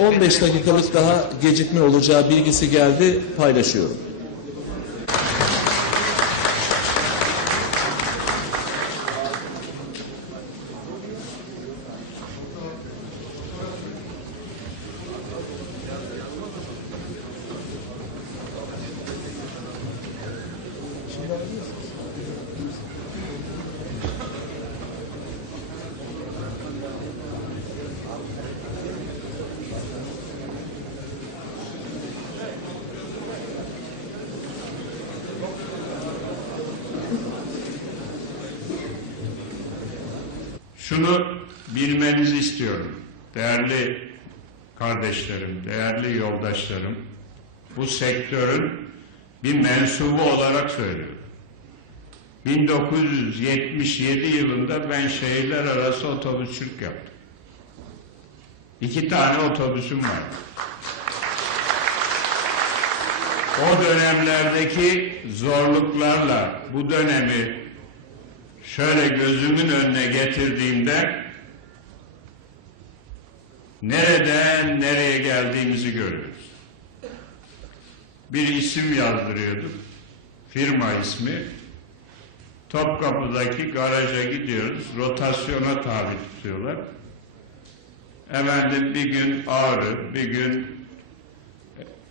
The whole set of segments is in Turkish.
15 dakikalık daha gecikme olacağı bilgisi geldi. Paylaşıyorum. Şunu bilmenizi istiyorum. Değerli kardeşlerim, değerli yoldaşlarım, bu sektörün bir mensubu olarak söylüyorum. 1977 yılında ben şehirler arası otobüsçülük yaptım. İki tane otobüsüm var. O dönemlerdeki zorluklarla bu dönemi şöyle gözümün önüne getirdiğimde nereden nereye geldiğimizi görüyoruz. Bir isim yazdırıyorduk. Firma ismi. Topkapı'daki garaja gidiyoruz. Rotasyona tabi tutuyorlar. Efendim bir gün Ağrı, bir gün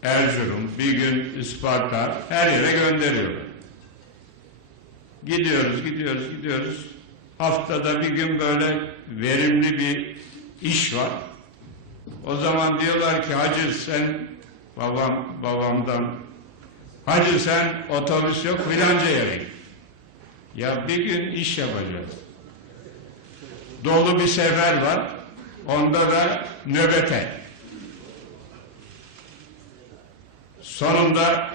Erzurum, bir gün Isparta her yere gönderiyorlar. Gidiyoruz, gidiyoruz, gidiyoruz. Haftada bir gün böyle verimli bir iş var. O zaman diyorlar ki Hacı sen babam babamdan Hacı sen otobüs yok filanca yere. Ya bir gün iş yapacağız. Dolu bir sefer var. Onda da nöbete. Sonunda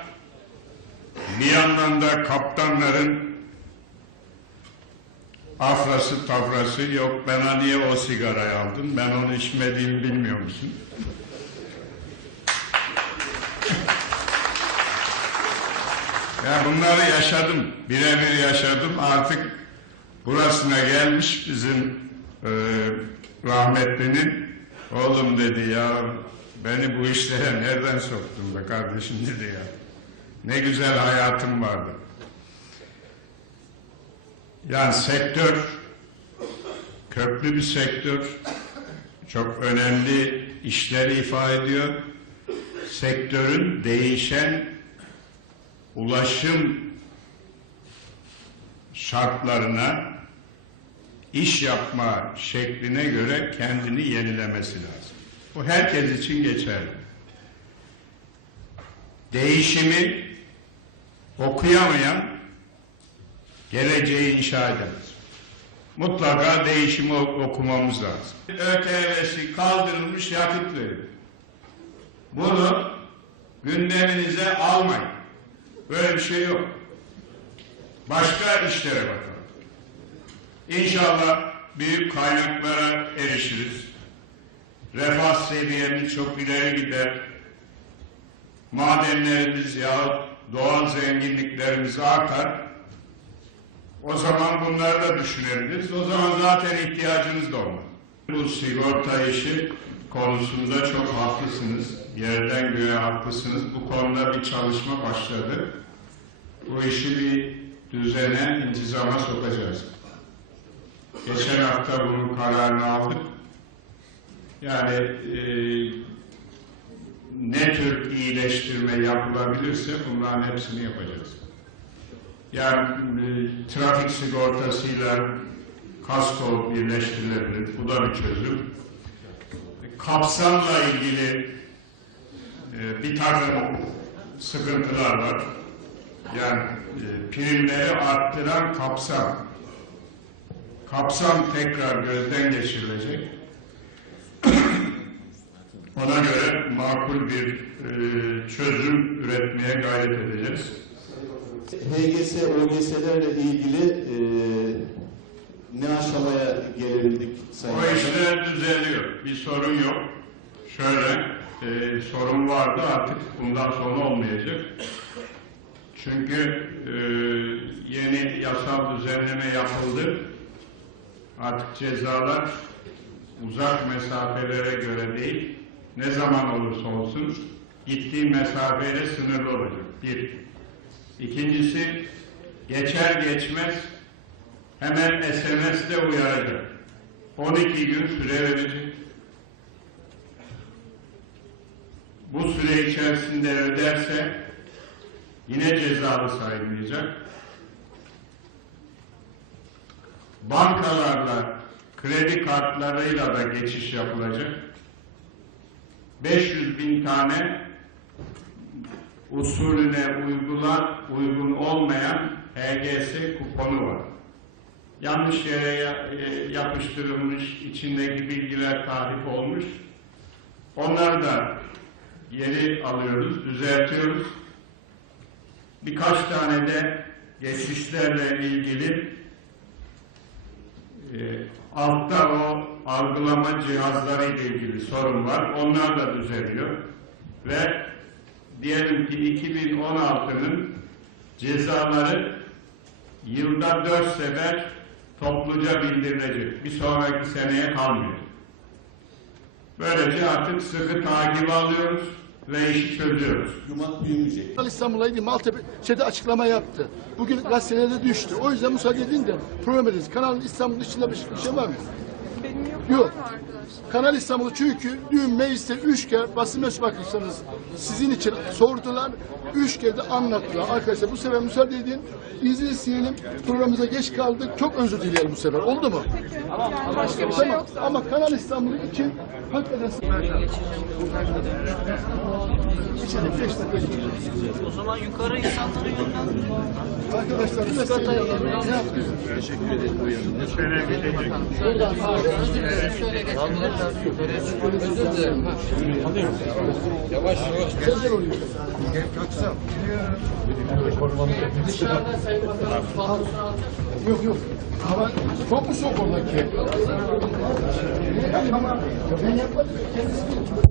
bir yandan da kaptanların afrası tafrası yok. Bana niye o sigarayı aldın? Ben onu içmediğimi bilmiyor musun? Ya bunları yaşadım. Birebir yaşadım. Artık burasına gelmiş bizim e, rahmetlinin oğlum dedi ya beni bu işlere nereden soktun be kardeşim dedi ya. Ne güzel hayatım vardı. Yani sektör köklü bir sektör. Çok önemli işler ifade ediyor. Sektörün değişen ulaşım şartlarına iş yapma şekline göre kendini yenilemesi lazım. Bu herkes için geçerli. Değişimi okuyamayan geleceği inşa edemez. Mutlaka değişimi ok- okumamız lazım. ÖTV'si kaldırılmış yakıt veriyor. Bunu gündeminize almayın. Böyle bir şey yok. Başka işlere bakalım. İnşallah büyük kaynaklara erişiriz. Refah seviyemiz çok ileri gider. Madenlerimiz ya doğal zenginliklerimiz artar. O zaman bunları da düşünebiliriz. O zaman zaten ihtiyacınız da olmaz. Bu sigorta işi konusunda çok haklısınız. Yerden göğe haklısınız. Bu konuda bir çalışma başladı. Bu işi bir düzene, intizama sokacağız. Geçen hafta bunun kararını aldık. Yani e, ne tür iyileştirme yapılabilirse bunların hepsini yapacağız. Yani e, trafik sigortasıyla kasko birleştirilebilir. Bu da bir çözüm. Kapsamla ilgili e, bir takım sıkıntılar var. Yani e, primleri arttıran kapsam. Kapsam tekrar gözden geçirilecek. Ona göre makul bir e, çözüm üretmeye gayret edeceğiz. HGS, OGS'lerle ilgili e, ne aşamaya gelebildik Sayın O işler düzeliyor. Bir sorun yok. Şöyle e, sorun vardı artık bundan sonra olmayacak. Çünkü e, yeni yasal düzenleme yapıldı. Artık cezalar uzak mesafelere göre değil, ne zaman olursa olsun gittiği mesafeyle sınırlı olacak. Bir. İkincisi geçer geçmez hemen SMS'de uyaracak. 12 gün süre verecek. Bu süre içerisinde öderse yine cezalı sayılmayacak. Bankalarla, kredi kartlarıyla da geçiş yapılacak. 500 bin tane usulüne uygular, uygun olmayan HGS kuponu var. Yanlış yere e, yapıştırılmış, içindeki bilgiler tahrip olmuş. Onları da geri alıyoruz, düzeltiyoruz. Birkaç tane de geçişlerle ilgili e, altta o algılama cihazları ile ilgili sorun var. Onlar da düzeliyor. Ve diyelim ki 2016'nın cezaları yılda dört sefer topluca bildirilecek. Bir sonraki seneye kalmıyor. Böylece artık sıkı takip alıyoruz ve işi çözüyoruz. Yumak büyümeyecek. İstanbul'a ilgili Maltepe şeyde açıklama yaptı. Bugün gazetelerde düştü. O yüzden müsaade edin de program ediniz. Kanal İstanbul dışında bir bir şey var mı? Benim yok. Kanal İstanbul'u çünkü dün mecliste üç kere basın mensup arkadaşlarınız sizin için sordular. Üç kere de anlattılar. Arkadaşlar bu sefer müsaade edin. İzin isteyelim. Programımıza geç kaldık. Çok özür dilerim bu sefer. Oldu mu? Yani başka bir şey Tamam. yoksa. Ama Kanal İstanbul için hakikaten İçerik beş dakika geçeceğiz. O zaman yukarı insanları yönlendirin. Arkadaşlar bir dakika ne yapıyorsunuz? Sözler oluyor. Yok yok. Ama çok mu soğuk oradaki? Ben yapmadım. Kendisi